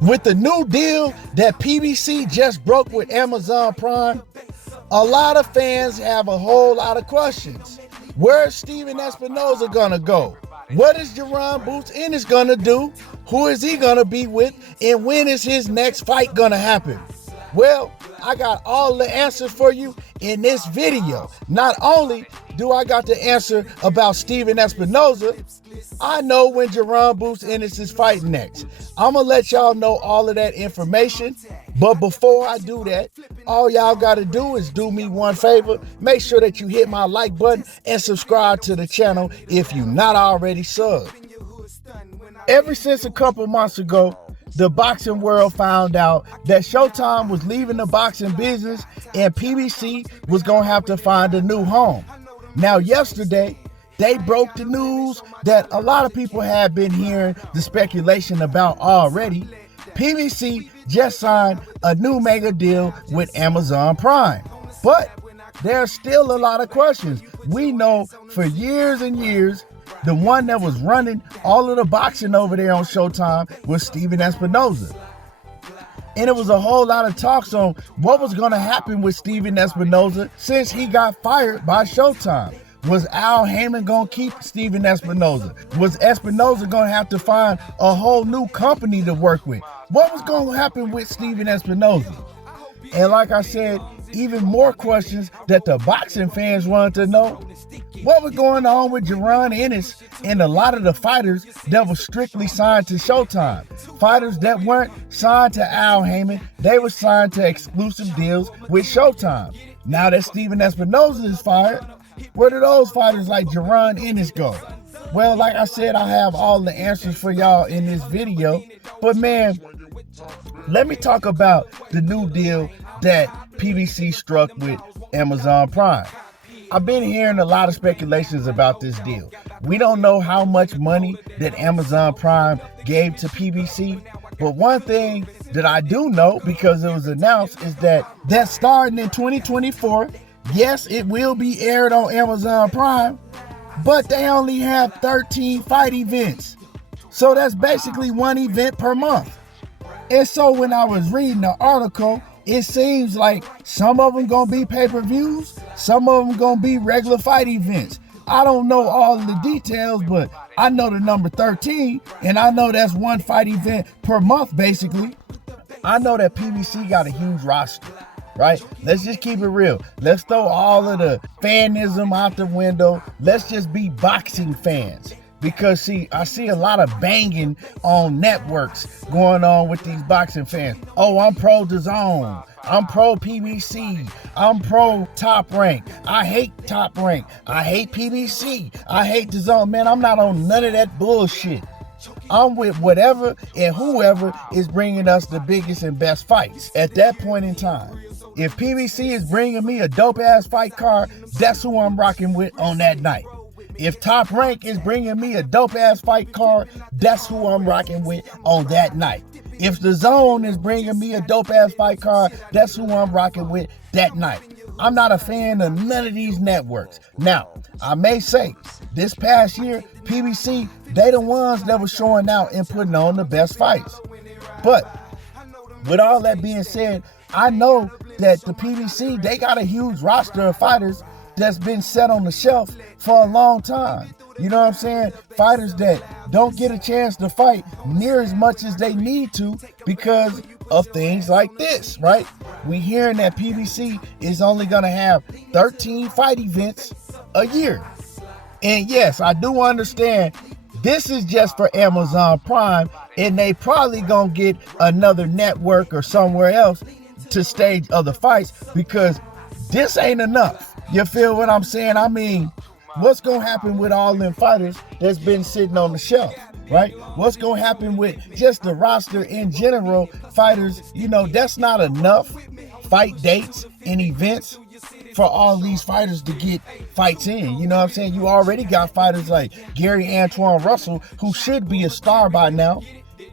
With the new deal that PBC just broke with Amazon Prime, a lot of fans have a whole lot of questions. Where's Steven Espinoza gonna go? What is Jaron Ennis gonna do? Who is he gonna be with? And when is his next fight gonna happen? Well, I got all the answers for you in this video. Not only do I got the answer about Steven Espinoza, I know when Jaron Ennis is fighting next. I'm going to let y'all know all of that information. But before I do that, all y'all got to do is do me one favor. Make sure that you hit my like button and subscribe to the channel if you're not already subbed. Ever since a couple months ago, the boxing world found out that Showtime was leaving the boxing business and PBC was going to have to find a new home. Now, yesterday, they broke the news that a lot of people have been hearing the speculation about already. PBC just signed a new mega deal with Amazon Prime. But there's still a lot of questions. We know for years and years, the one that was running all of the boxing over there on Showtime was Steven Espinoza. And it was a whole lot of talks on what was going to happen with Steven Espinoza since he got fired by Showtime. Was Al Heyman going to keep Steven Espinoza? Was Espinoza going to have to find a whole new company to work with? What was going to happen with Steven Espinoza? And like I said, even more questions that the boxing fans wanted to know. What was going on with Jaron Ennis and a lot of the fighters that were strictly signed to Showtime? Fighters that weren't signed to Al Heyman, they were signed to exclusive deals with Showtime. Now that Steven Espinoza is fired, where do those fighters like Jaron Ennis go? Well, like I said, I have all the answers for y'all in this video. But man, let me talk about the new deal that PBC struck with Amazon Prime. I've been hearing a lot of speculations about this deal. We don't know how much money that Amazon Prime gave to PBC, but one thing that I do know, because it was announced, is that starting in 2024, yes, it will be aired on Amazon Prime, but they only have 13 fight events. So that's basically one event per month. And so when I was reading the article, it seems like some of them gonna be pay-per-views, some of them gonna be regular fight events. I don't know all of the details, but I know the number 13, and I know that's one fight event per month, basically. I know that PBC got a huge roster, right? Let's just keep it real. Let's throw all of the fanism out the window. Let's just be boxing fans. Because see, I see a lot of banging on networks going on with these boxing fans. Oh, I'm pro DAZN. I'm pro PBC. I'm pro Top Rank. I hate Top Rank. I hate PBC. I hate DAZN. Man, I'm not on none of that bullshit. I'm with whatever and whoever is bringing us the biggest and best fights at that point in time. If PBC is bringing me a dope-ass fight card, that's who I'm rocking with on that night. If Top Rank is bringing me a dope-ass fight card, that's who I'm rocking with on that night. If the Zone is bringing me a dope-ass fight card, that's who I'm rocking with that night. I'm not a fan of none of these networks. Now, I may say, this past year, PBC, they the ones that were showing out and putting on the best fights. But with all that being said, I know that the PBC, they got a huge roster of fighters that's been set on the shelf for a long time. You know what I'm saying? Fighters that don't get a chance to fight near as much as they need to because of things like this, right? We hearing that PBC is only going to have 13 fight events a year. And yes, I do understand this is just for Amazon Prime, and they probably going to get another network or somewhere else to stage other fights because this ain't enough. You feel what I'm saying? I mean, what's going to happen with all them fighters that's been sitting on the shelf, right? What's going to happen with just the roster in general? Fighters, you know, that's not enough fight dates and events for all these fighters to get fights in. You know what I'm saying? You already got fighters like Gary Antoine Russell, who should be a star by now,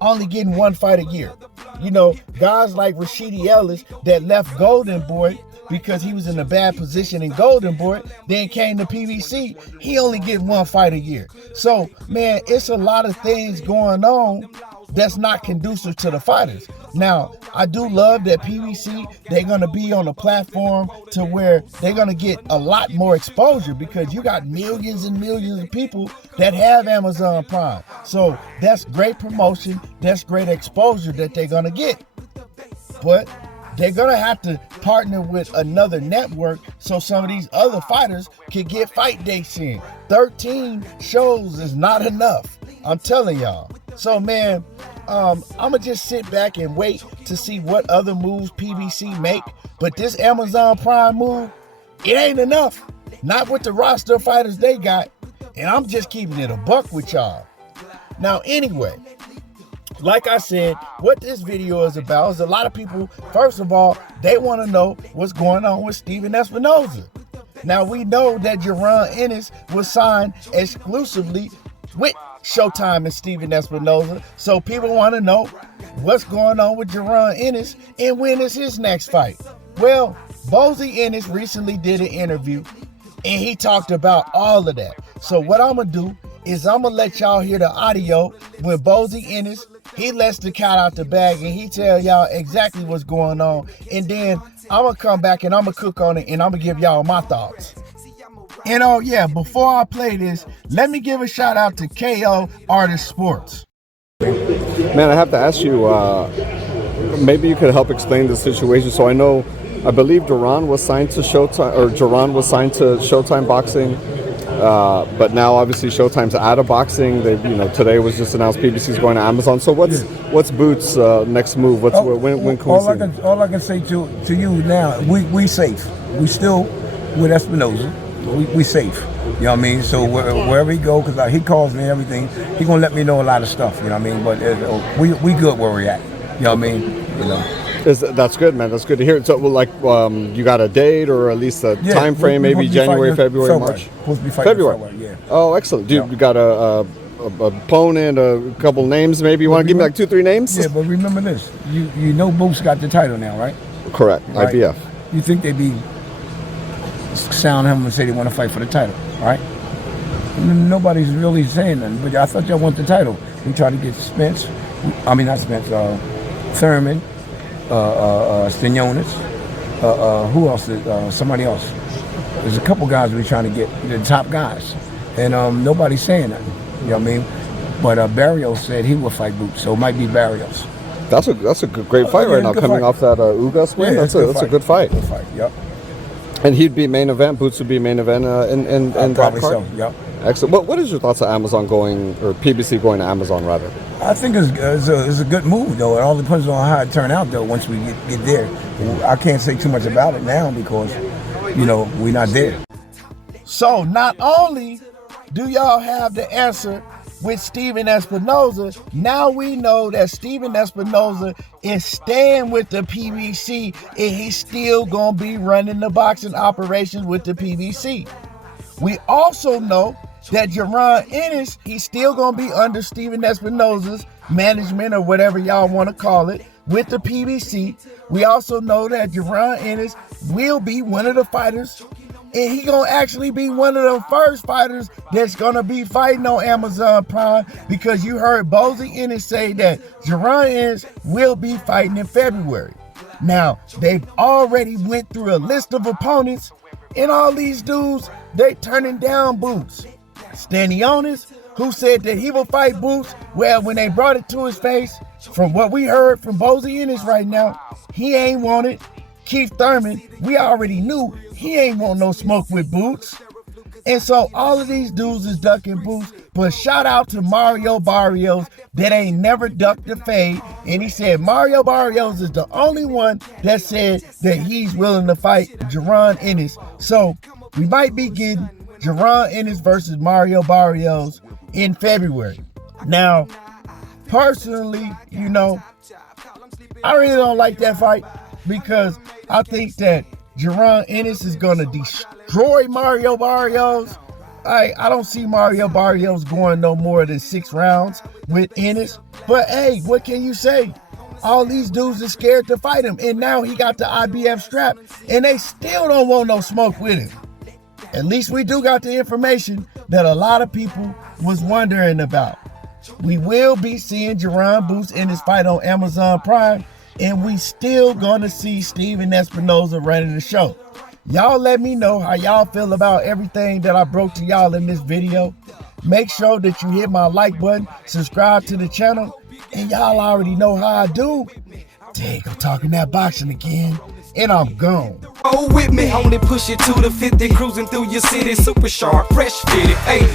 only getting one fight a year. You know, guys like Rashidi Ellis that left Golden Boy because he was in a bad position in Golden Boy, then came to PBC, he only get one fight a year. So, man, it's a lot of things going on that's not conducive to the fighters. Now, I do love that PBC, they're going to be on a platform to where they're going to get a lot more exposure, because you got millions and millions of people that have Amazon Prime. So that's great promotion. That's great exposure that they're going to get. But they're going to have to partner with another network so some of these other fighters can get fight dates in. 13 shows is not enough. I'm telling y'all. So, man, I'm going to just sit back and wait to see what other moves PBC make. But this Amazon Prime move, it ain't enough. Not with the roster of fighters they got. And I'm just keeping it a buck with y'all. Now, anyway, like I said, what this video is about is a lot of people, first of all, they want to know what's going on with Steven Espinoza. Now, we know that Jaron Ennis was signed exclusively with Showtime and Steven Espinoza. So people want to know what's going on with Jaron Ennis and when is his next fight. Well, Bozy Ennis recently did an interview and he talked about all of that. So what I'm going to do is I'm going to let y'all hear the audio when Bozy Ennis, he lets the cat out the bag and he tell y'all exactly what's going on. And then I'm going to come back and I'm going to cook on it and I'm going to give y'all my thoughts. And oh yeah, before I play this, let me give a shout out to KO Artist Sports. Man, I have to ask you, maybe you could help explain the situation. So I believe Jaron was signed to Showtime Boxing, but now obviously Showtime's out of boxing. Today was just announced PBC's going to Amazon. So what's Boots' next move? When can we see? All I can say to you now, we safe. We still with Espinoza. We safe. You know what I mean? So wherever he go, because he calls me and everything, he gonna let me know a lot of stuff. You know what I mean? But we good where we're at. You know what I mean? That's good, man. That's good to hear. So, you got a date or at least a time frame? Maybe January, February, March. Supposed to be fighting February. Yeah. Oh, excellent. Dude, you got a opponent, a couple names. Maybe you want to give me like 2-3 names? Yeah, but remember this. You know, Boots got the title now, right? Correct. Right? IBF. You think they be sound him and say they want to fight for the title, right? Nobody's really saying nothing, but I thought y'all want the title. We tried to get Thurman, Espinoza, who else? Somebody else. There's a couple guys we're trying to get, the top guys, and nobody's saying nothing. You know what I mean? But Barrios said he will fight Boots, so it might be Barrios. That's a great fight right now, coming off that Ugas win. That's a good fight. Good fight. Yep. And he'd be main event. Boots would be main event in probably that card. So. Yep. Excellent. What is your thoughts of Amazon PBC going to Amazon rather? I think it's a good move though. It all depends on how it turn out though. Once we get there, I can't say too much about it now because we're not there. So not only do y'all have the answer with Steven Espinoza, now we know that Steven Espinoza is staying with the PBC and he's still gonna be running the boxing operations with the PBC. We also know that Jaron Ennis, he's still gonna be under Steven Espinoza's management or whatever y'all want to call it with the PBC. We also know that Jaron Ennis will be one of the fighters, and he gonna actually be one of the first fighters that's gonna be fighting on Amazon Prime, because you heard Bozy Ennis say that Jaron Ennis will be fighting in February. Now, they've already went through a list of opponents, and all these dudes, they turning down Boots. Stanionis, who said that he will fight Boots, well, when they brought it to his face, from what we heard from Bozy Ennis right now, he ain't want it. Keith Thurman, we already knew he ain't want no smoke with Boots. And so all of these dudes is ducking Boots. But shout out to Mario Barrios that ain't never ducked the fade. And he said Mario Barrios is the only one that said that he's willing to fight Jaron Ennis. So we might be getting Jaron Ennis versus Mario Barrios in February. Now, personally, I really don't like that fight, because I think that Jaron Ennis is going to destroy Mario Barrios. I don't see Mario Barrios going no more than 6 rounds with Ennis. But hey, what can you say? All these dudes are scared to fight him. And now he got the IBF strap, and they still don't want no smoke with him. At least we do got the information that a lot of people was wondering about. We will be seeing Jaron Ennis fight on Amazon Prime, and we still gonna see Steven Espinoza running the show. Y'all let me know how y'all feel about everything that I broke to y'all in this video. Make sure that you hit my like button, subscribe to the channel, and y'all already know how I do. Dig, I'm talking that boxing again, and I'm gone. Oh, with me, only push it to the 50, cruising through your city, super sharp, fresh fitted, ayy.